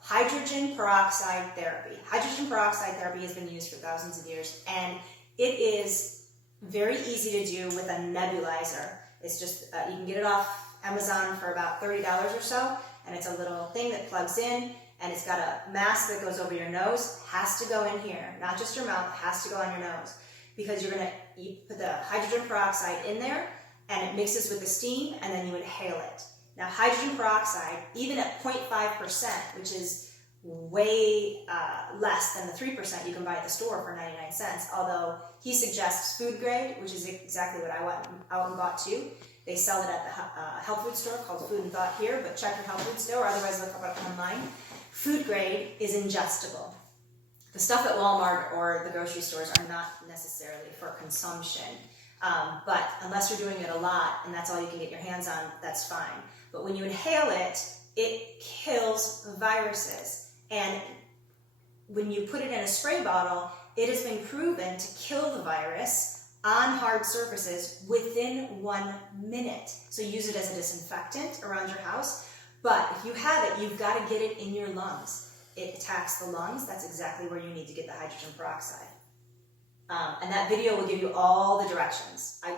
hydrogen peroxide therapy. Hydrogen peroxide therapy has been used for thousands of years, and it is very easy to do with a nebulizer. It's just, you can get it off Amazon for about $30 or so, and it's a little thing that plugs in, and it's got a mask that goes over your nose, has to go in here, not just your mouth, has to go on your nose, because you put the hydrogen peroxide in there, and it mixes with the steam, and then you inhale it. Now, hydrogen peroxide, even at 0.5%, which is way less than the 3% you can buy at the store for 99 cents, although he suggests food grade, which is exactly what I went out and bought too. They sell it at the health food store called Food and Thought here, but check your health food store, otherwise look up online. Food grade is ingestible. The stuff at Walmart or the grocery stores are not necessarily for consumption, but unless you're doing it a lot and that's all you can get your hands on, that's fine. But when you inhale it, it kills viruses. And when you put it in a spray bottle, it has been proven to kill the virus on hard surfaces within 1 minute. So use it as a disinfectant around your house. But if you have it, you've got to get it in your lungs. It attacks the lungs. That's exactly where you need to get the hydrogen peroxide. And that video will give you all the directions. I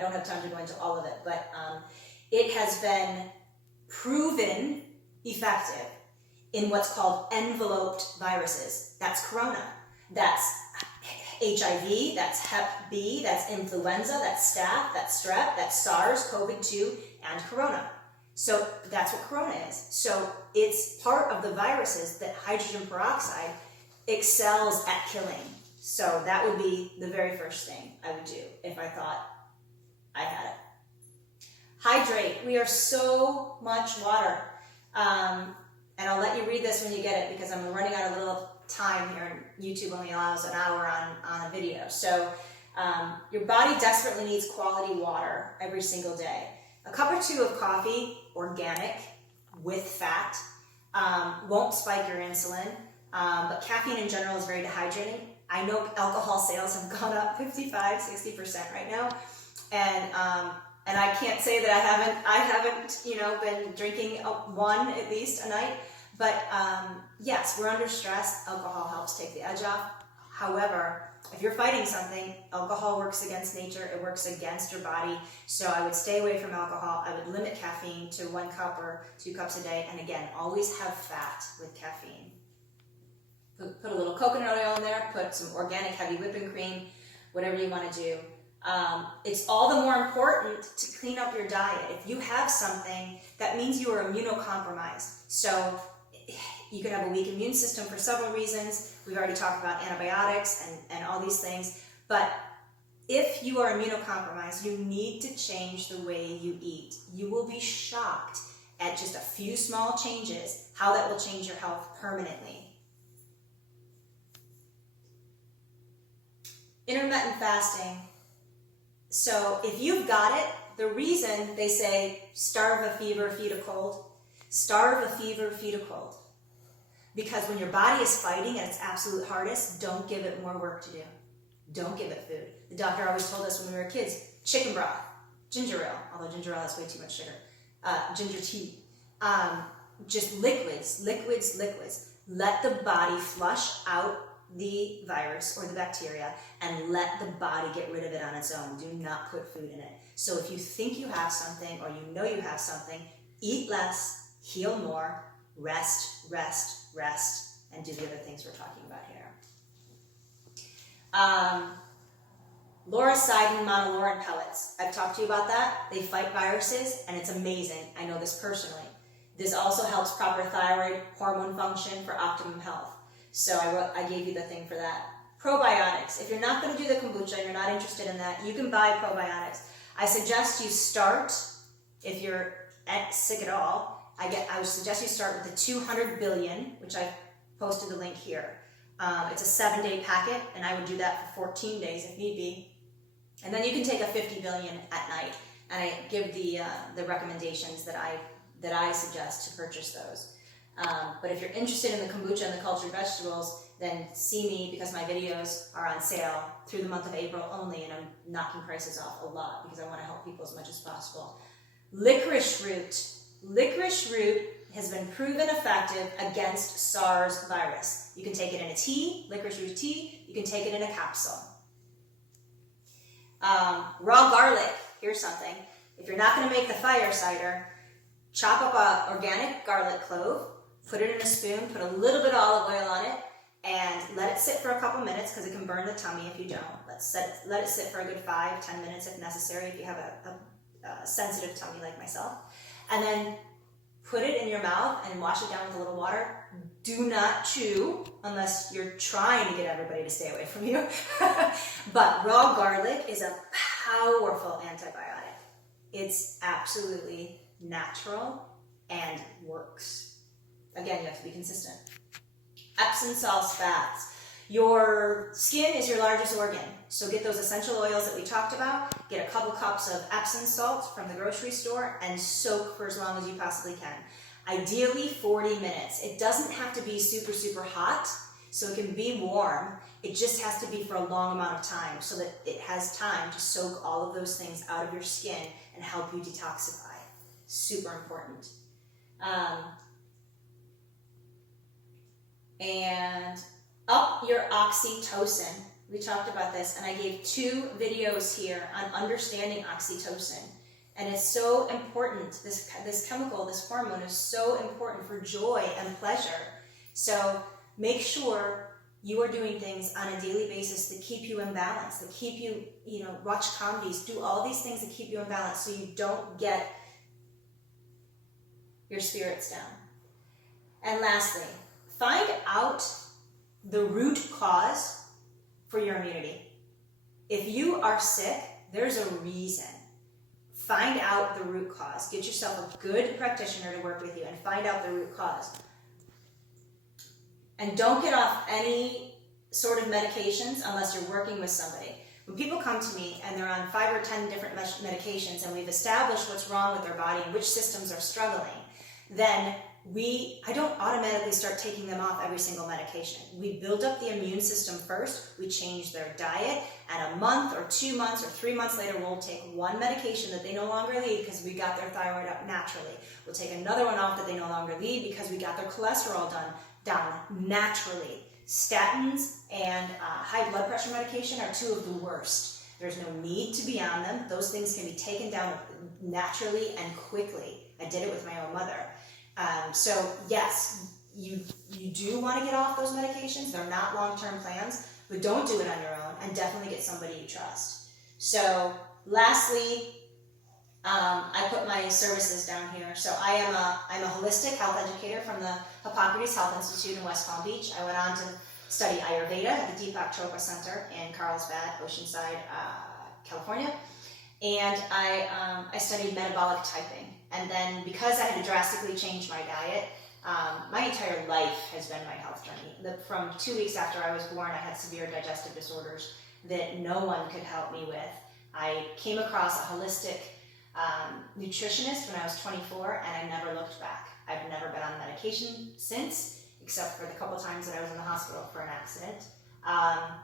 don't have time to go into all of it, but it has been proven effective in what's called enveloped viruses. That's corona, that's HIV, that's Hep B, that's influenza, that's staph, that's strep, that's SARS, COVID-2, and corona. So that's what corona is. So it's part of the viruses that hydrogen peroxide excels at killing. So that would be the very first thing I would do if I thought I had it. Hydrate. We are so much water. And I'll let you read this when you get it because I'm running out of little time here. YouTube only allows an hour on a video. So your body desperately needs quality water every single day. A cup or two of coffee, organic, with fat, won't spike your insulin, but caffeine in general is very dehydrating. I know alcohol sales have gone up 55, 60% right now, and I can't say that I haven't been drinking one at least a night, but yes, we're under stress. Alcohol helps take the edge off. However, if you're fighting something, alcohol works against nature, it works against your body, so I would stay away from alcohol. I would limit caffeine to 1 cup or 2 cups a day, and again, always have fat with caffeine. Put a little coconut oil in there, put some organic heavy whipping cream, whatever you want to do. It's all the more important to clean up your diet. If you have something, that means you are immunocompromised. So you could have a weak immune system for several reasons. We've already talked about antibiotics and all these things. But if you are immunocompromised, you need to change the way you eat. You will be shocked at just a few small changes, how that will change your health permanently. Intermittent fasting. So if you've got it, the reason they say starve a fever, feed a cold, starve a fever, feed a cold. Because when your body is fighting at its absolute hardest, don't give it more work to do. Don't give it food. The doctor always told us when we were kids, chicken broth, ginger ale, although ginger ale has way too much sugar, ginger tea, just liquids. Let the body flush out the virus or the bacteria and let the body get rid of it on its own. Do not put food in it. So if you think you have something or you know you have something, eat less, heal more, rest, and do the other things we're talking about here. Lauricidin monolaurin pellets. I've talked to you about that. They fight viruses, and it's amazing. I know this personally. This also helps proper thyroid hormone function for optimum health. So I gave you the thing for that. Probiotics. If you're not going to do the kombucha, you're not interested in that, you can buy probiotics. I suggest you start, if you're sick at all, I would suggest you start with the 200 billion, which I posted the link here. It's a 7-day packet, and I would do that for 14 days if need be. And then you can take a 50 billion at night, and I give the recommendations that I suggest to purchase those. But if you're interested in the kombucha and the cultured vegetables, then see me because my videos are on sale through the month of April only, and I'm knocking prices off a lot because I want to help people as much as possible. Licorice root. Licorice root has been proven effective against SARS virus. You can take it in a tea, licorice root tea. You can take it in a capsule. Raw garlic. Here's something. If you're not going to make the fire cider, chop up an organic garlic clove, put it in a spoon, put a little bit of olive oil on it, and let it sit for a couple minutes because it can burn the tummy if you don't. Let it sit for a good 5-10 minutes if necessary if you have a sensitive tummy like myself. And then put it in your mouth and wash it down with a little water. Do not chew unless you're trying to get everybody to stay away from you. But raw garlic is a powerful antibiotic. It's absolutely natural and works. Again, you have to be consistent. Epsom Salts baths. Your skin is your largest organ, so get those essential oils that we talked about, get a couple cups of Epsom salts from the grocery store, and soak for as long as you possibly can. Ideally 40 minutes. It doesn't have to be super, super hot, so it can be warm. It just has to be for a long amount of time so that it has time to soak all of those things out of your skin and help you detoxify. Super important. And up your oxytocin. We talked about this, and I gave 2 videos here on understanding oxytocin. And it's so important. This chemical, this hormone is so important for joy and pleasure. So make sure you are doing things on a daily basis that keep you in balance, that keep you, watch comedies, do all these things that keep you in balance so you don't get your spirits down. And lastly, find out the root cause for your immunity. If you are sick, there's a reason. Find out the root cause. Get yourself a good practitioner to work with you and find out the root cause. And don't get off any sort of medications unless you're working with somebody. When people come to me and they're on 5 or 10 different medications and we've established what's wrong with their body and which systems are struggling, then I don't automatically start taking them off every single medication. We build up the immune system first, we change their diet, and a month or 2 months or 3 months later, we'll take one medication that they no longer need because we got their thyroid up naturally. We'll take another one off that they no longer need because we got their cholesterol down naturally. Statins and high blood pressure medication are 2 of the worst. There's no need to be on them. Those things can be taken down naturally and quickly. I did it with my own mother. So yes, you do want to get off those medications. They're not long-term plans, but don't do it on your own and definitely get somebody you trust. So lastly, I put my services down here. So I'm a holistic health educator from the Hippocrates Health Institute in West Palm Beach. I went on to study Ayurveda at the Deepak Chopra Center in Carlsbad, Oceanside, California. And I studied metabolic typing. And then because I had to drastically change my diet, my entire life has been my health journey. From 2 weeks after I was born, I had severe digestive disorders that no one could help me with. I came across a holistic nutritionist when I was 24, and I never looked back. I've never been on medication since, except for the couple times that I was in the hospital for an accident. I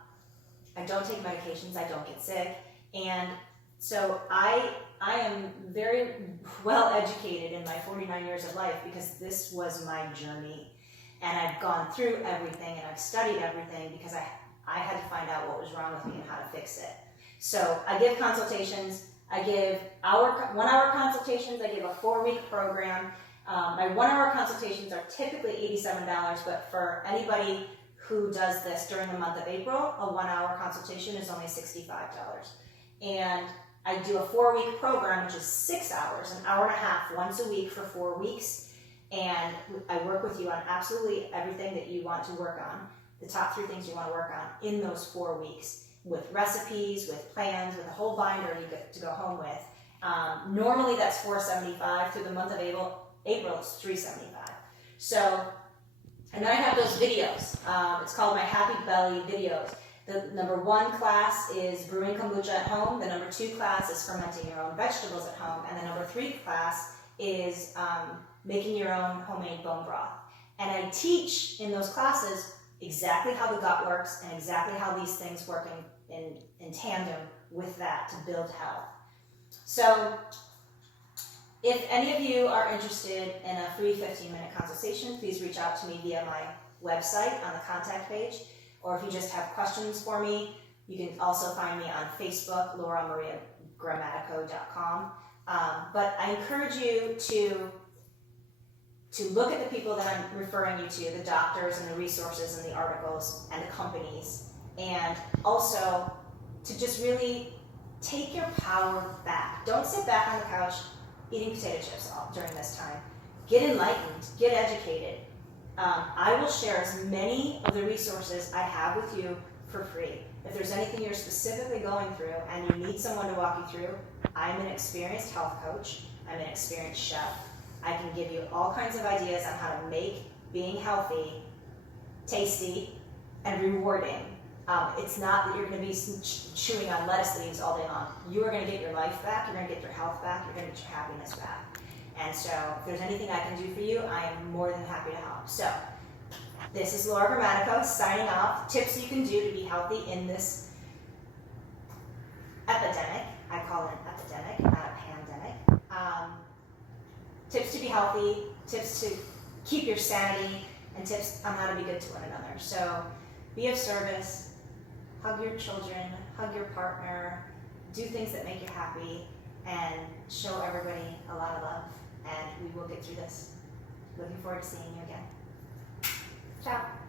don't take medications, I don't get sick, and so I am very well educated in my 49 years of life because this was my journey. And I've gone through everything and I've studied everything because I had to find out what was wrong with me and how to fix it. So I give consultations. I give 1-hour consultations. I give a 4-week program. My 1-hour consultations are typically $87, but for anybody who does this during the month of April, a 1-hour consultation is only $65. And I do a 4-week program, which is 6 hours, an hour and a half, once a week for 4 weeks. And I work with you on absolutely everything that you want to work on, the top 3 things you want to work on in those 4 weeks, with recipes, with plans, with a whole binder you get to go home with. Normally that's $475. Through the month of April it's $375. So, and then I have those videos. It's called my Happy Belly videos. The number 1 class is brewing kombucha at home. The number 2 class is fermenting your own vegetables at home. And the number 3 class is making your own homemade bone broth. And I teach in those classes exactly how the gut works and exactly how these things work in tandem with that to build health. So if any of you are interested in a free 15-minute consultation, please reach out to me via my website on the contact page. Or if you just have questions for me, you can also find me on Facebook, lauramariagrammatico.com. But I encourage you to look at the people that I'm referring you to, the doctors and the resources and the articles and the companies, and also to just really take your power back. Don't sit back on the couch eating potato chips during this time. Get enlightened, get educated. I will share as many of the resources I have with you for free. If there's anything you're specifically going through and you need someone to walk you through, I'm an experienced health coach. I'm an experienced chef. I can give you all kinds of ideas on how to make being healthy, tasty, and rewarding. It's not that you're going to be chewing on lettuce leaves all day long. You are going to get your life back, you're going to get your health back, you're going to get your happiness back. And so if there's anything I can do for you, I am more than happy to help. So this is Laura Grammatico signing off. Tips you can do to be healthy in this epidemic. I call it an epidemic, not a pandemic. Tips to be healthy, tips to keep your sanity, and tips on how to be good to one another. So be of service, hug your children, hug your partner, do things that make you happy, and show everybody a lot of love. And we will get through this. Looking forward to seeing you again. Ciao.